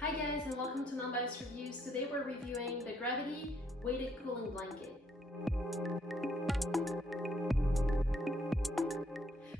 Hi guys, and welcome to Non-Biased Reviews. Today we're reviewing the Gravity Weighted Cooling Blanket.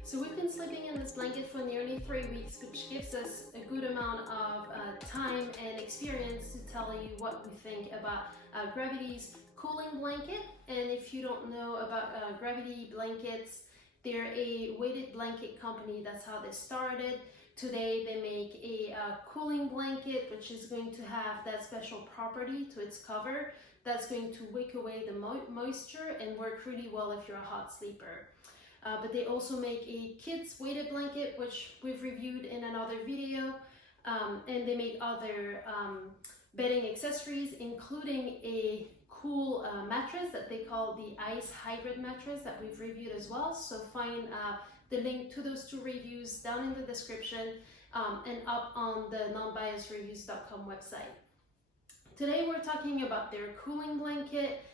So we've been sleeping in this blanket for nearly 3 weeks, which gives us a good amount of time and experience to tell you what we think about Gravity's cooling blanket. And if you don't know about Gravity blankets, they're a weighted blanket company. That's how they started. Today they make a cooling blanket, which is going to have that special property to its cover that's going to wick away the moisture and work really well if you're a hot sleeper. But they also make a kids weighted blanket, which we've reviewed in another video, and they make other bedding accessories, including a cool mattress that they call the Ice Hybrid mattress that we've reviewed as well. So find the link to those two reviews down in the description and up on the nonbiasreviews.com website. Today we're talking about their cooling blanket,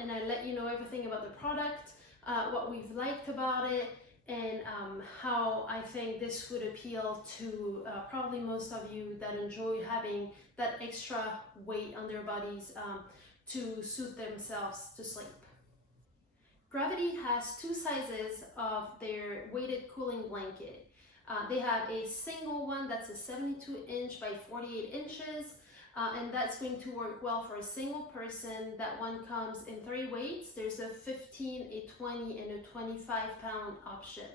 and I let you know everything about the product, what we've liked about it, and how I think this would appeal to probably most of you that enjoy having that extra weight on their bodies to suit themselves to sleep. Gravity has two sizes of their weighted cooling blanket. They have a single one that's a 72-inch by 48 inches, and that's going to work well for a single person. That one comes in 3 weights. There's a 15, a 20, and a 25-pound option.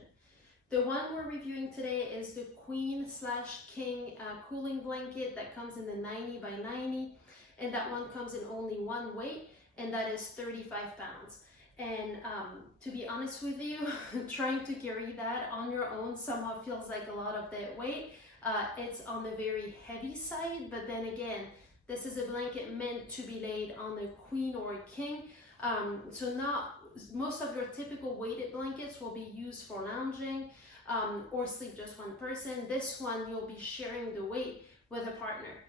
The one we're reviewing today is the Queen/King cooling blanket that comes in the 90 by 90, and that one comes in only 1 weight, and that is 35 pounds. And to be honest with you, trying to carry that on your own somehow feels like a lot of that weight. It's on the very heavy side, but then again, this is a blanket meant to be laid on a queen or a king. So not most of your typical weighted blankets will be used for lounging or sleep just one person. This one, you'll be sharing the weight with a partner.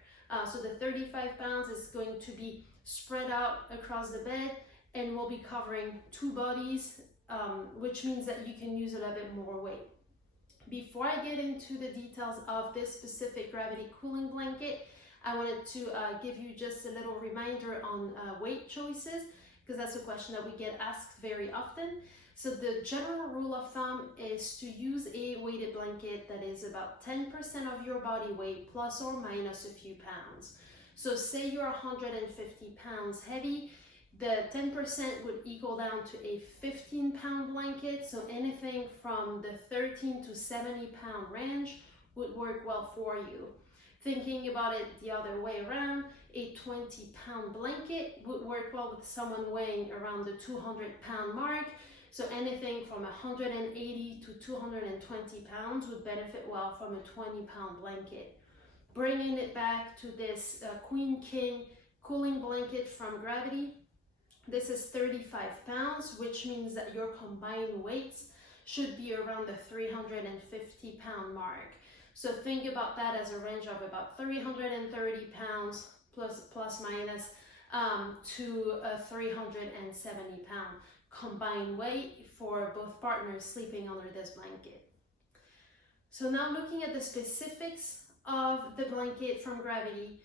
So the 35 pounds is going to be spread out across the bed and will be covering 2 bodies, which means that you can use a little bit more weight. Before I get into the details of this specific Gravity cooling blanket, I wanted to give you just a little reminder on weight choices, because that's a question that we get asked very often. So the general rule of thumb is to use a weighted blanket that is about 10% of your body weight plus or minus a few pounds. So say you're 150 pounds heavy, the 10% would equal down to a 15-pound blanket. So anything from the 13 to 70-pound range would work well for you. Thinking about it the other way around, a 20-pound blanket would work well with someone weighing around the 200-pound mark. So anything from 180 to 220 pounds would benefit well from a 20-pound blanket. Bringing it back to this Queen King cooling blanket from Gravity, this is 35 pounds, which means that your combined weights should be around the 350 pound mark. So think about that as a range of about 330 pounds plus minus to a 370 pound combined weight for both partners sleeping under this blanket. So now looking at the specifics of the blanket from Gravity.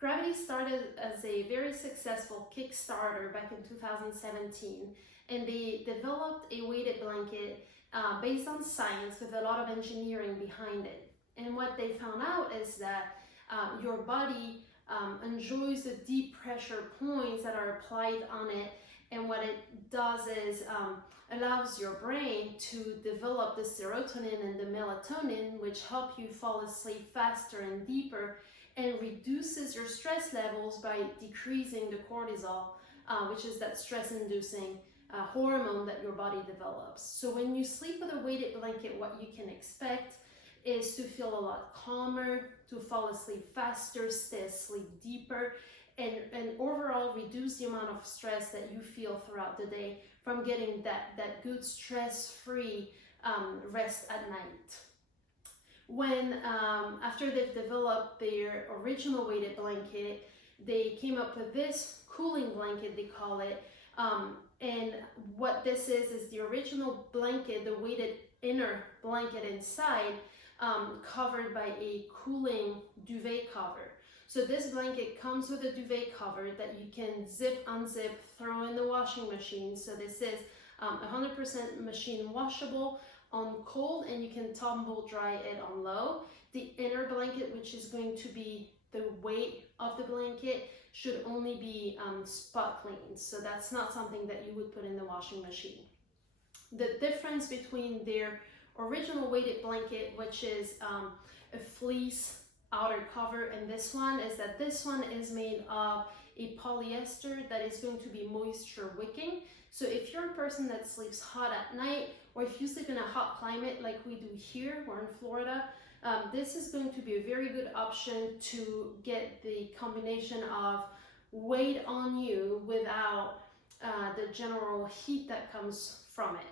Gravity started as a very successful Kickstarter back in 2017, and they developed a weighted blanket based on science with a lot of engineering behind it. And what they found out is that your body enjoys the deep pressure points that are applied on it, and what it does is allows your brain to develop the serotonin and the melatonin, which help you fall asleep faster and deeper, and reduces your stress levels by decreasing the cortisol, which is that stress-inducing hormone that your body develops. So when you sleep with a weighted blanket, what you can expect is to feel a lot calmer, to fall asleep faster, stay asleep deeper, and overall reduce the amount of stress that you feel throughout the day from getting that good stress-free rest at night. When after they've developed their original weighted blanket, they came up with this cooling blanket, they call it, and what this is the original blanket, the weighted inner blanket inside, covered by a cooling duvet cover. So this blanket comes with a duvet cover that you can zip, unzip, throw in the washing machine. So this is 100% machine washable on cold, and you can tumble dry it on low. The inner blanket, which is going to be the weight of the blanket, should only be spot cleaned. So that's not something that you would put in the washing machine. The difference between their original weighted blanket, which is a fleece outer cover, and this one is that this one is made of a polyester that is going to be moisture wicking. So if you're a person that sleeps hot at night, or if you sleep in a hot climate like we do here, we're in Florida, this is going to be a very good option to get the combination of weight on you without the general heat that comes from it.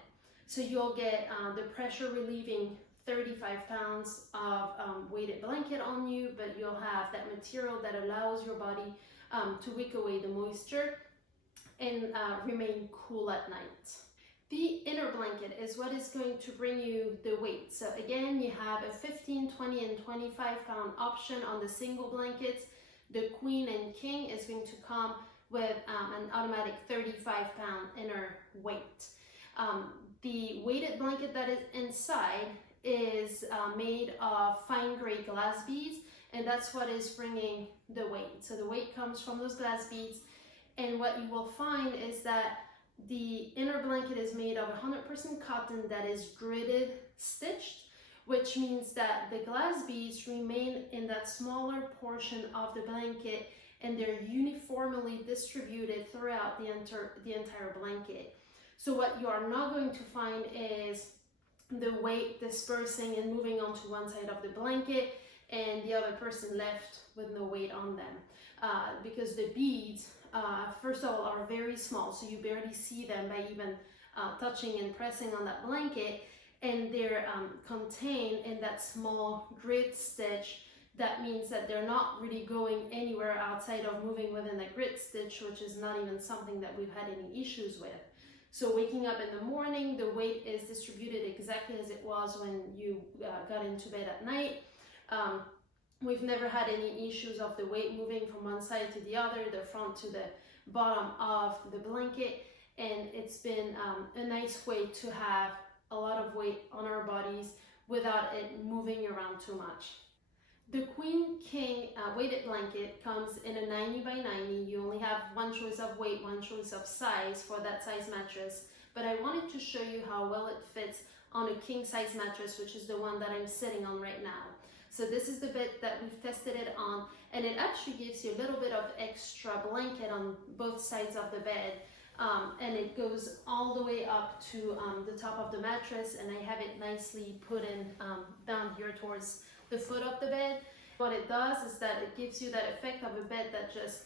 So you'll get the pressure relieving 35 pounds of weighted blanket on you, but you'll have that material that allows your body to wick away the moisture and remain cool at night. The inner blanket is what is going to bring you the weight. So again, you have a 15, 20, and 25 pound option on the single blankets. The queen and king is going to come with an automatic 35 pound inner weight. The weighted blanket that is inside is made of fine gray glass beads, and that's what is bringing the weight. So the weight comes from those glass beads, and what you will find is that the inner blanket is made of 100% cotton that is gridded stitched, which means that the glass beads remain in that smaller portion of the blanket, and they're uniformly distributed throughout the entire blanket. So what you are not going to find is the weight dispersing and moving onto one side of the blanket and the other person left with no weight on them, because the beads, first of all, are very small, so you barely see them by even touching and pressing on that blanket, and they're contained in that small grid stitch. That means that they're not really going anywhere outside of moving within the grid stitch, which is not even something that we've had any issues with. So waking up in the morning, the weight is distributed exactly as it was when you got into bed at night. We've never had any issues of the weight moving from one side to the other, the front to the bottom of the blanket, and it's been a nice way to have a lot of weight on our bodies without it moving around too much. The Queen King weighted blanket comes in a 90 by 90. You only have one choice of weight, one choice of size for that size mattress, but I wanted to show you how well it fits on a king size mattress, which is the one that I'm sitting on right now. So this is the bed that we've tested it on, and it actually gives you a little bit of extra blanket on both sides of the bed, and it goes all the way up to the top of the mattress, and I have it nicely put in down here towards the foot of the bed. What it does is that it gives you that effect of a bed that just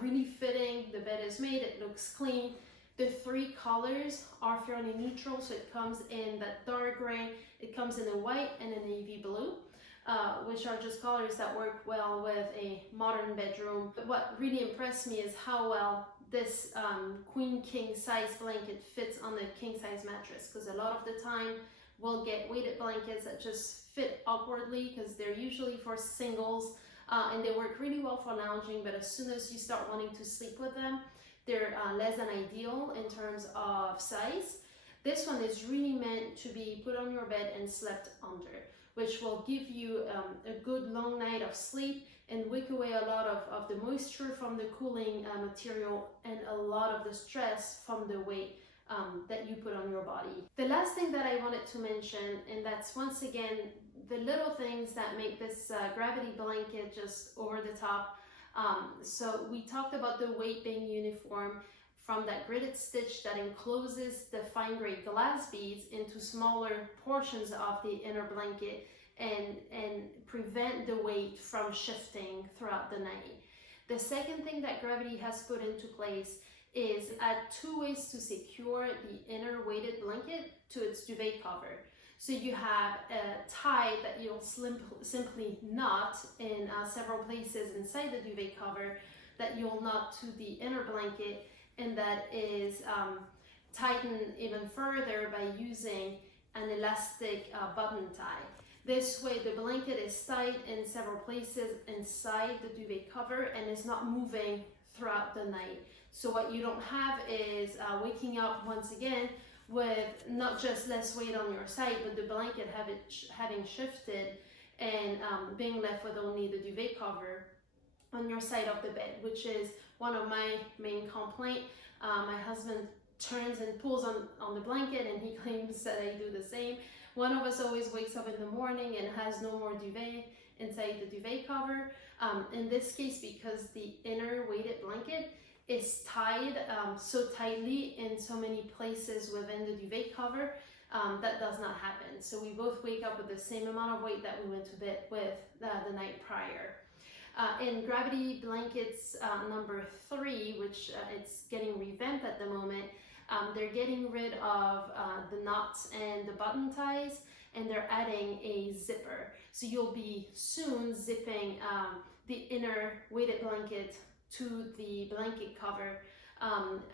really fitting. The bed is made, it looks clean. The three colors are fairly neutral, so it comes in that dark gray, it comes in a white and a navy blue, which are just colors that work well with a modern bedroom. But what really impressed me is how well this queen king size blanket fits on the king size mattress, because a lot of the time we'll get weighted blankets that just fit awkwardly because they're usually for singles, and they work really well for lounging, but as soon as you start wanting to sleep with them, they're less than ideal in terms of size. This one is really meant to be put on your bed and slept under, which will give you a good long night of sleep and wick away a lot of the moisture from the cooling material and a lot of the stress from the weight that you put on your body. The last thing that I wanted to mention, and that's once again the little things that make this gravity blanket just over the top. So we talked about the weight being uniform from that gridded stitch that encloses the fine gray glass beads into smaller portions of the inner blanket and prevent the weight from shifting throughout the night. The second thing that Gravity has put into place is add two ways to secure the inner weighted blanket to its duvet cover. So you have a tie that you'll simply knot in several places inside the duvet cover that you'll knot to the inner blanket, and that is tightened even further by using an elastic button tie. This way the blanket is tied in several places inside the duvet cover and is not moving throughout the night. So what you don't have is waking up once again with not just less weight on your side, but the blanket having shifted and being left with only the duvet cover on your side of the bed, which is one of my main complaints. My husband turns and pulls on the blanket and he claims that I do the same. One of us always wakes up in the morning and has no more duvet inside the duvet cover. In this case, because the inner weighted blanket is tied so tightly in so many places within the duvet cover, that does not happen. So we both wake up with the same amount of weight that we went to bed with the night prior. In Gravity Blankets number 3, which it's getting revamped at the moment, they're getting rid of the knots and the button ties, and they're adding a zipper. So you'll be soon zipping the inner weighted blanket to the blanket cover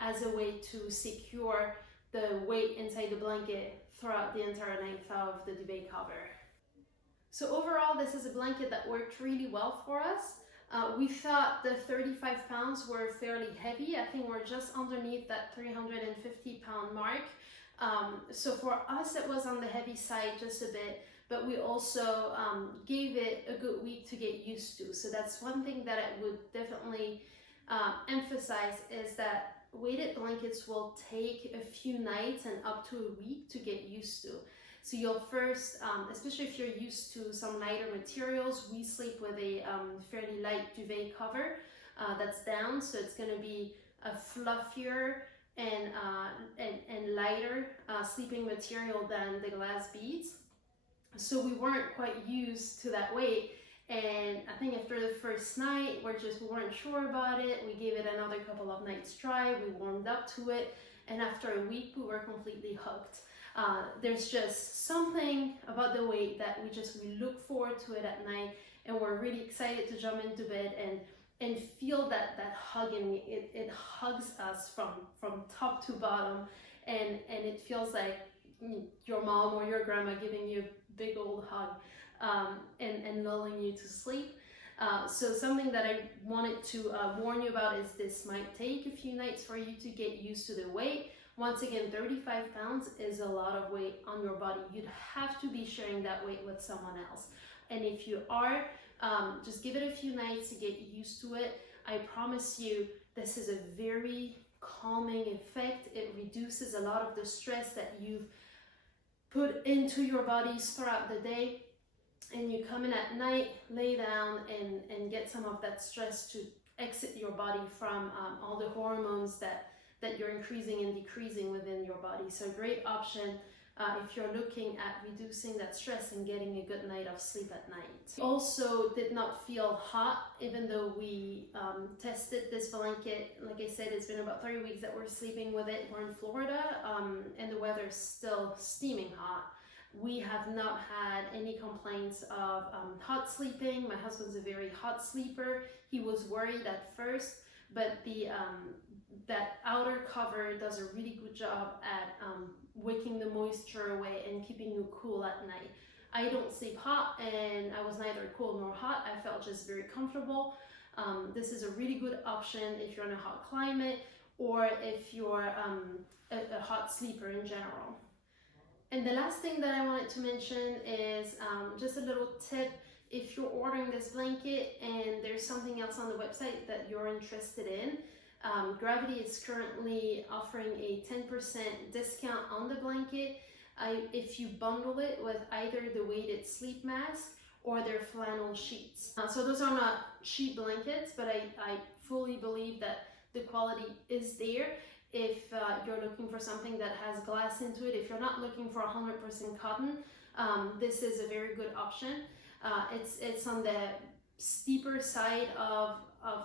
as a way to secure the weight inside the blanket throughout the entire length of the duvet cover. So overall, this is a blanket that worked really well for us. We thought the 35 pounds were fairly heavy. I think we're just underneath that 350-pound mark. So for us, it was on the heavy side just a bit, but we also gave it a good week to get used to. So that's one thing that I would definitely emphasize, is that weighted blankets will take a few nights and up to a week to get used to. So you'll first, especially if you're used to some lighter materials, we sleep with a fairly light duvet cover that's down, so it's going to be a fluffier and lighter sleeping material than the glass beads. So we weren't quite used to that weight, and I think after the first night we weren't sure about it. We gave it another couple of nights try, we warmed up to it, and after a week we were completely hooked. There's just something about the weight that we look forward to it at night, and we're really excited to jump into bed and feel that hugging. It hugs us from top to bottom, and it feels like your mom or your grandma giving you a big old hug and lulling you to sleep. So something that I wanted to warn you about is this might take a few nights for you to get used to the weight. Once again, 35 pounds is a lot of weight on your body. You'd have to be sharing that weight with someone else. And if you are, just give it a few nights to get used to it. I promise you, this is a very calming effect. It reduces a lot of the stress that you've put into your bodies throughout the day. And you come in at night, lay down, and get some of that stress to exit your body from all the hormones that you're increasing and decreasing within your body. So a great option if you're looking at reducing that stress and getting a good night of sleep at night. We also did not feel hot, even though we tested this blanket. Like I said, it's been about 3 weeks that we're sleeping with it. We're in Florida, and the weather's still steaming hot. We have not had any complaints of hot sleeping. My husband's a very hot sleeper. He was worried at first, but that outer cover does a really good job at wicking the moisture away and keeping you cool at night. I don't sleep hot, and I was neither cold nor hot. I felt just very comfortable. This is a really good option if you're in a hot climate, or if you're a hot sleeper in general. And the last thing that I wanted to mention is just a little tip. If you're ordering this blanket and there's something else on the website that you're interested in, Gravity is currently offering a 10% discount on the blanket if you bundle it with either the weighted sleep mask or their flannel sheets. So those are not cheap blankets, but I fully believe that the quality is there. If you're looking for something that has glass into it, if you're not looking for 100% cotton, this is a very good option. It's on the steeper side of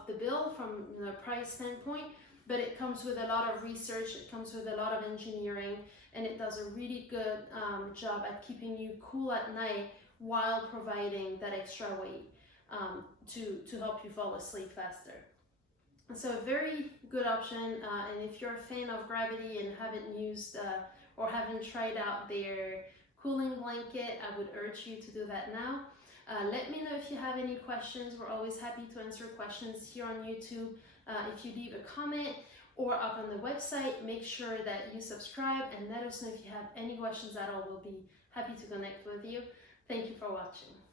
the bill from the price standpoint, but it comes with a lot of research, it comes with a lot of engineering, and it does a really good job at keeping you cool at night while providing that extra weight to help you fall asleep faster. So a very good option, and if you're a fan of Gravity and haven't used or haven't tried out their cooling blanket, I would urge you to do that now. Let me know if you have any questions. We're always happy to answer questions here on YouTube. If you leave a comment or up on the website, make sure that you subscribe and let us know if you have any questions at all. We'll be happy to connect with you. Thank you for watching.